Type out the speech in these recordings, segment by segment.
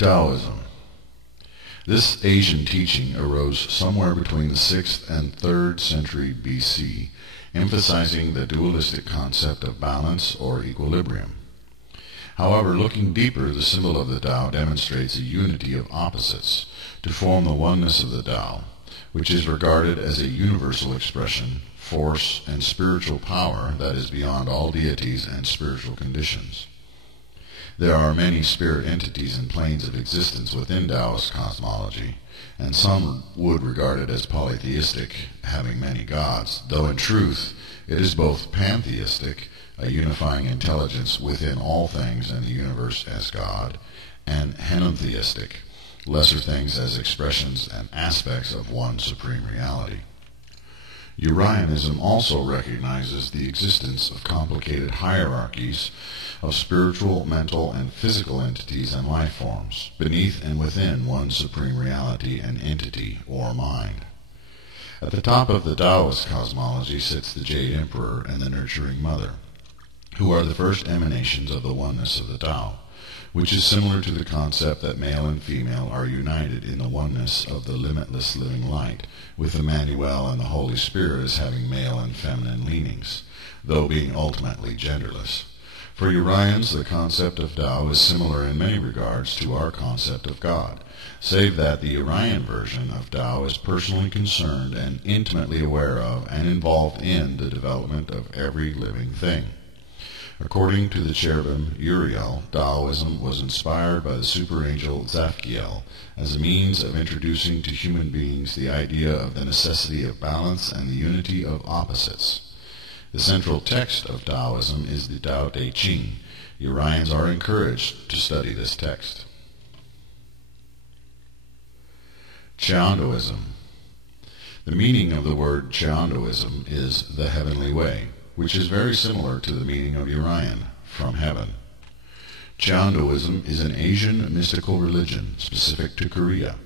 Taoism. This Asian teaching arose somewhere between the 6th and 3rd century BC, emphasizing the dualistic concept of balance or equilibrium. However, looking deeper, the symbol of the Tao demonstrates a unity of opposites to form the oneness of the Tao, which is regarded as a universal expression, force, and spiritual power that is beyond all deities and spiritual conditions. There are many spirit entities and planes of existence within Taoist cosmology, and some would regard it as polytheistic, having many gods, though in truth it is both pantheistic, a unifying intelligence within all things in the universe as God, and henotheistic, lesser things as expressions and aspects of one supreme reality. Urianism also recognizes the existence of complicated hierarchies of spiritual, mental, and physical entities and life forms, beneath and within one supreme reality and entity or mind. At the top of the Taoist cosmology sits the Jade Emperor and the Nurturing Mother, who are the first emanations of the oneness of the Tao, which is similar to the concept that male and female are united in the oneness of the limitless living light, with Emmanuel and the Holy Spirit as having male and feminine leanings, though being ultimately genderless. For Urians, the concept of Tao is similar in many regards to our concept of God, save that the Urian version of Tao is personally concerned and intimately aware of and involved in the development of every living thing. According to the cherubim Uriel, Taoism was inspired by the superangel Zadkiel as a means of introducing to human beings the idea of the necessity of balance and the unity of opposites. The central text of Taoism is the Tao Te Ching. Urians are encouraged to study this text. Cheondoism. The meaning of the word Cheondoism is the heavenly way, which is very similar to the meaning of Urian, from heaven. Cheondoism is an Asian mystical religion specific to Korea.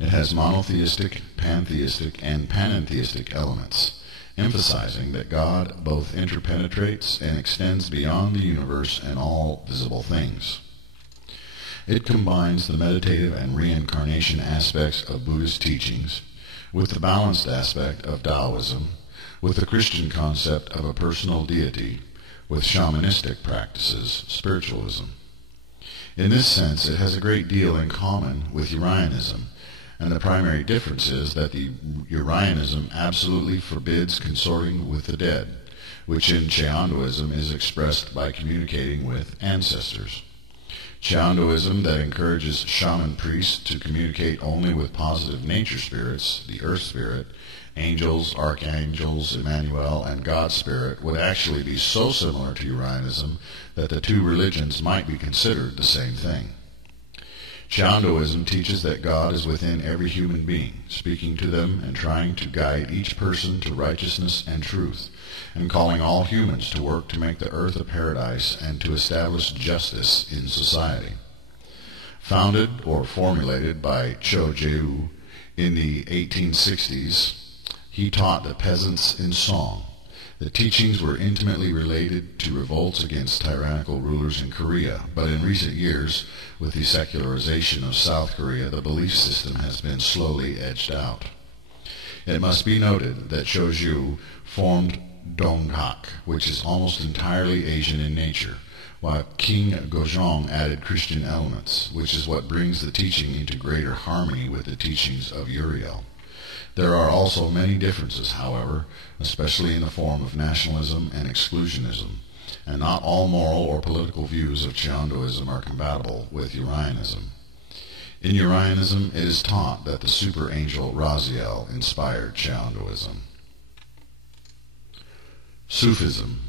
It has monotheistic, pantheistic, and panentheistic elements, emphasizing that God both interpenetrates and extends beyond the universe and all visible things. It combines the meditative and reincarnation aspects of Buddhist teachings with the balanced aspect of Taoism, with the Christian concept of a personal deity, with shamanistic practices, spiritualism. In this sense, it has a great deal in common with Urianism, and the primary difference is that the Urianism absolutely forbids consorting with the dead, which in Cheondoism is expressed by communicating with ancestors. Cheondoism that encourages shaman priests to communicate only with positive nature spirits, the earth spirit, angels, archangels, Emmanuel, and God Spirit would actually be so similar to Urianism that the two religions might be considered the same thing. Cheondoism teaches that God is within every human being, speaking to them and trying to guide each person to righteousness and truth, and calling all humans to work to make the earth a paradise and to establish justice in society. Founded or formulated by Cheondoism in the 1860s, he taught the peasants in song. The teachings were intimately related to revolts against tyrannical rulers in Korea, but in recent years, with the secularization of South Korea, the belief system has been slowly edged out. It must be noted that Cheondoism formed Donghak, which is almost entirely Asian in nature, while King Gojong added Christian elements, which is what brings the teaching into greater harmony with the teachings of Uriel. There are also many differences, however, especially in the form of nationalism and exclusionism, and not all moral or political views of Cheondoism are compatible with Urianism. In Urianism, it is taught that the super angel Raziel inspired Cheondoism. Sufism.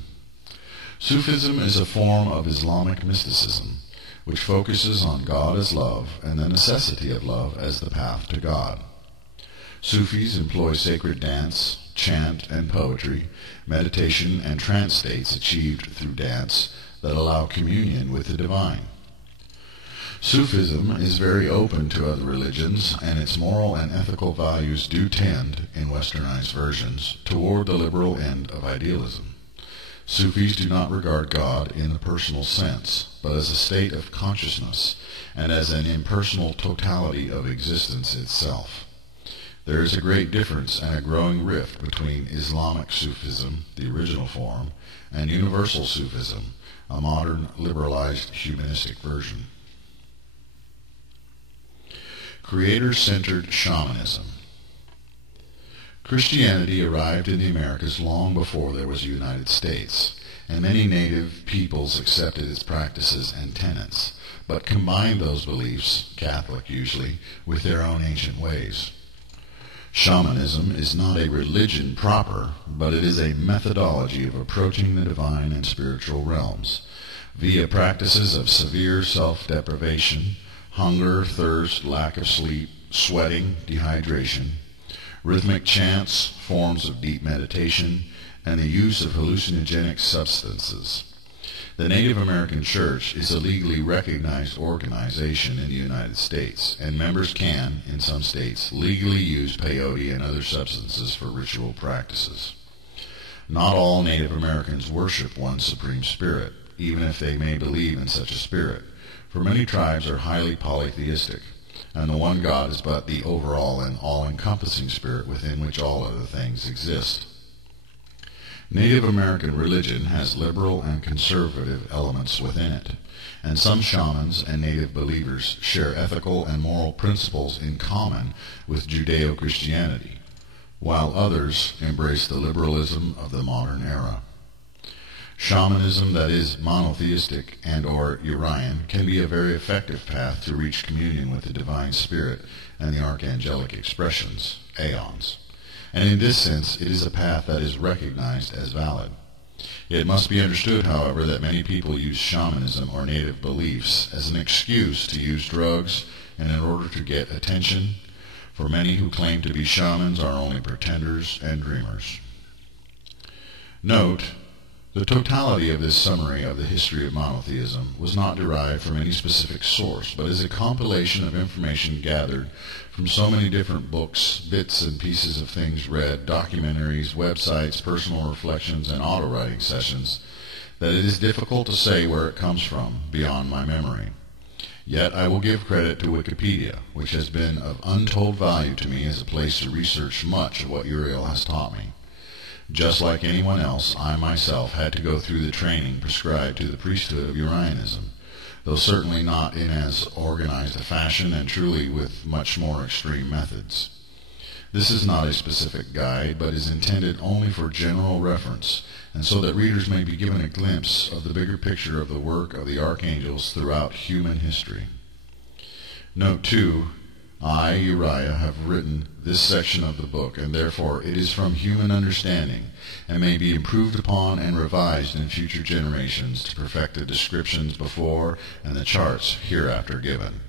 Sufism is a form of Islamic mysticism, which focuses on God as love and the necessity of love as the path to God. Sufis employ sacred dance, chant, and poetry, meditation, and trance states achieved through dance that allow communion with the divine. Sufism is very open to other religions, and its moral and ethical values do tend, in westernized versions, toward the liberal end of idealism. Sufis do not regard God in the personal sense, but as a state of consciousness and as an impersonal totality of existence itself. There is a great difference and a growing rift between Islamic Sufism, the original form, and Universal Sufism, a modern, liberalized, humanistic version. Creator-centered shamanism. Christianity arrived in the Americas long before there was a United States, and many native peoples accepted its practices and tenets, but combined those beliefs, Catholic usually, with their own ancient ways. Shamanism is not a religion proper, but it is a methodology of approaching the divine and spiritual realms, via practices of severe self-deprivation, hunger, thirst, lack of sleep, sweating, dehydration, rhythmic chants, forms of deep meditation, and the use of hallucinogenic substances. The Native American Church is a legally recognized organization in the United States, and members can, in some states, legally use peyote and other substances for ritual practices. Not all Native Americans worship one supreme spirit, even if they may believe in such a spirit, for many tribes are highly polytheistic, and the one God is but the overall and all-encompassing spirit within which all other things exist. Native American religion has liberal and conservative elements within it, and some shamans and native believers share ethical and moral principles in common with Judeo-Christianity, while others embrace the liberalism of the modern era. Shamanism that is monotheistic and or Urian can be a very effective path to reach communion with the divine spirit and the archangelic expressions, aeons. And in this sense, it is a path that is recognized as valid. It must be understood, however, that many people use shamanism or native beliefs as an excuse to use drugs and in order to get attention, for many who claim to be shamans are only pretenders and dreamers. Note, the totality of this summary of the history of monotheism was not derived from any specific source, but is a compilation of information gathered from so many different books, bits and pieces of things read, documentaries, websites, personal reflections, and auto-writing sessions, that it is difficult to say where it comes from, beyond my memory. Yet I will give credit to Wikipedia, which has been of untold value to me as a place to research much of what Uriel has taught me. Just like anyone else, I myself had to go through the training prescribed to the priesthood of Urianism, though certainly not in as organized a fashion and truly with much more extreme methods. This is not a specific guide, but is intended only for general reference, and so that readers may be given a glimpse of the bigger picture of the work of the archangels throughout human history. Note 2. I, Uriah, have written this section of the book, and therefore it is from human understanding, and may be improved upon and revised in future generations to perfect the descriptions before and the charts hereafter given.